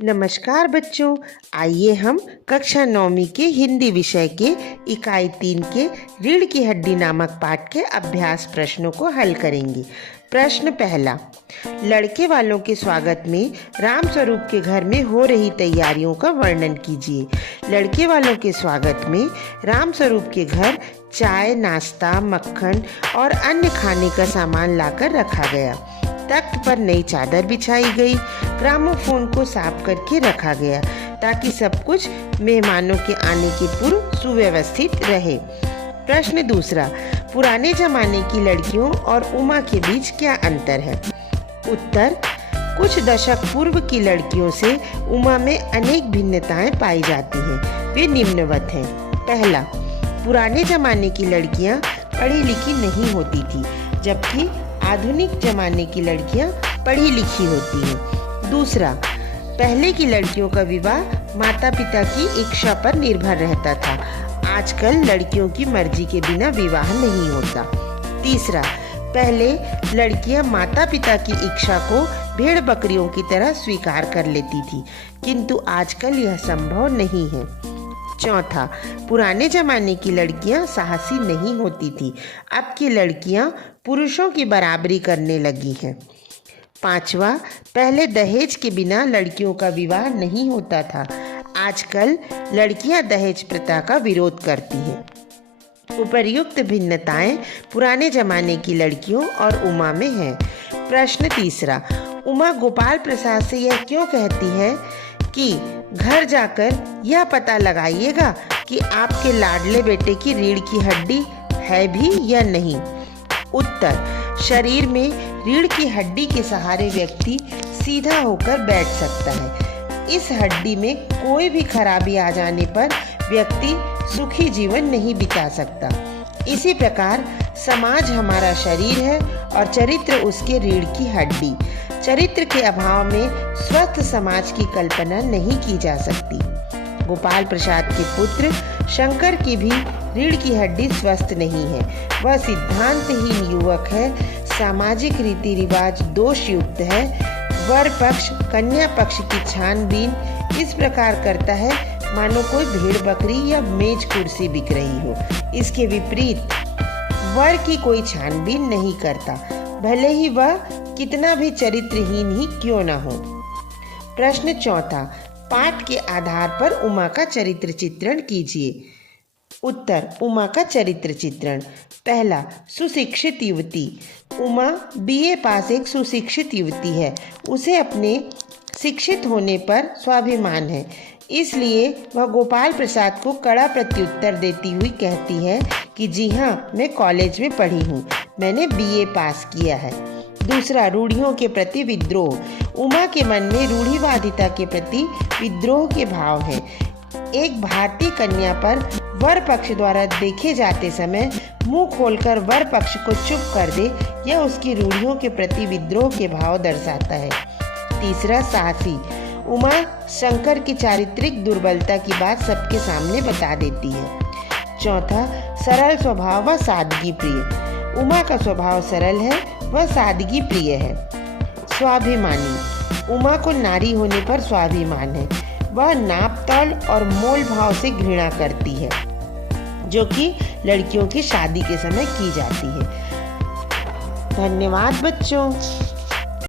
नमस्कार बच्चों, आइए हम कक्षा 9वीं के हिंदी विषय के इकाई 3 के रीढ़ की हड्डी नामक पाठ के अभ्यास प्रश्नों को हल करेंगे। प्रश्न पहला, लड़के वालों के स्वागत में राम स्वरूप के घर में हो रही तैयारियों का वर्णन कीजिए। लड़के वालों के स्वागत में राम स्वरूप के घर चाय, नाश्ता, मक्खन और अन्य खाने का सामान लाकर रखा गया। तख्त पर नई चादर बिछाई गई। ग्रामोफोन को साफ करके रखा गया ताकि सब कुछ मेहमानों के आने के पूर्व सुव्यवस्थित रहे। प्रश्न दूसरा, पुराने जमाने की लड़कियों और उमा के बीच क्या अंतर है? उत्तर, कुछ दशक पूर्व की लड़कियों से उमा में अनेक भिन्नताएं पाई जाती हैं। वे निम्नवत हैं। पहला, पुराने जमाने की लड़कियां पढ़ी लिखी नहीं होती थी, जबकि आधुनिक जमाने की लड़कियां पढ़ी लिखी होती हैं। दूसरा, पहले की लड़कियों का विवाह माता पिता की इच्छा पर निर्भर रहता था। आजकल लड़कियों की मर्जी के बिना विवाह नहीं होता। तीसरा, पहले लड़कियां माता पिता की इच्छा को भेड़ बकरियों की तरह स्वीकार कर लेती थी, किंतु आजकल यह संभव नहीं है। चौथा, पुराने जमाने की लड़कियां साहसी नहीं होती थी, अब की लड़कियां पुरुषों की बराबरी करने लगी हैं। पांचवा, पहले दहेज के बिना लड़कियों का विवाह नहीं होता था, आजकल लड़कियां दहेज प्रथा का विरोध करती हैं। उपर्युक्त भिन्नताएं पुराने जमाने की लड़कियों और उमा में हैं। प्रश्न तीसरा, उमा गोपाल प्रसाद से यह क्यों कहती है कि घर जाकर यह पता लगाइएगा कि आपके लाडले बेटे की रीढ़ की हड्डी है भी या नहीं? उत्तर, शरीर में रीढ़ की हड्डी के सहारे व्यक्ति सीधा होकर बैठ सकता है। इस हड्डी में कोई भी खराबी आ जाने पर व्यक्ति सुखी जीवन नहीं बिता सकता। इसी प्रकार समाज हमारा शरीर है और चरित्र उसके रीढ़ की हड्डी। चरित्र के अभाव में स्वस्थ समाज की कल्पना नहीं की जा सकती। गोपाल प्रसाद के पुत्र शंकर की भी रीढ़ की हड्डी स्वस्थ नहीं है। वह सिद्धांतहीन युवक है, सामाजिक रीति रिवाज दोष युक्त है। वर पक्ष कन्या पक्ष की छानबीन इस प्रकार करता है मानो कोई भेड़ बकरी या मेज कुर्सी बिक रही हो। इसके विपरीत वर की कोई छानबीन नहीं करता, भले ही वह कितना भी चरित्रहीन ही क्यों न हो। प्रश्न चौथा, पाठ के आधार पर उमा का चरित्र चित्रण कीजिए। उत्तर, उमा का चरित्र चित्रण। पहला, सुशिक्षित युवती। उमा बीए पास एक सुशिक्षित युवती है। उसे अपने शिक्षित होने पर स्वाभिमान है, इसलिए वह गोपाल प्रसाद को कड़ा प्रत्युत्तर देती हुई कहती है कि जी हाँ, मैं कॉलेज में पढ़ी हूँ, मैंने बीए पास किया है। दूसरा, रूढ़ियों के प्रति विद्रोह। उमा के मन में रूढ़िवादिता के प्रति विद्रोह के भाव हैं। एक भारतीय कन्या पर वर पक्ष द्वारा देखे जाते समय मुंह खोलकर वर पक्ष को चुप कर दे, यह उसकी रूढ़ियों के प्रति विद्रोह के भाव दर्शाता है। तीसरा, साहसी। उमा शंकर की चारित्रिक दुर्बलता की बात सबके सामने बता देती है। चौथा, सरल स्वभाव व सादगी प्रिय। उमा का स्वभाव सरल है, वह सादगी प्रिय है। स्वाभिमानी। उमा को नारी होने पर स्वाभिमान है। वह नापतोल और मोल भाव से घृणा करती है, जो कि लड़कियों की शादी के समय की जाती है। धन्यवाद बच्चों।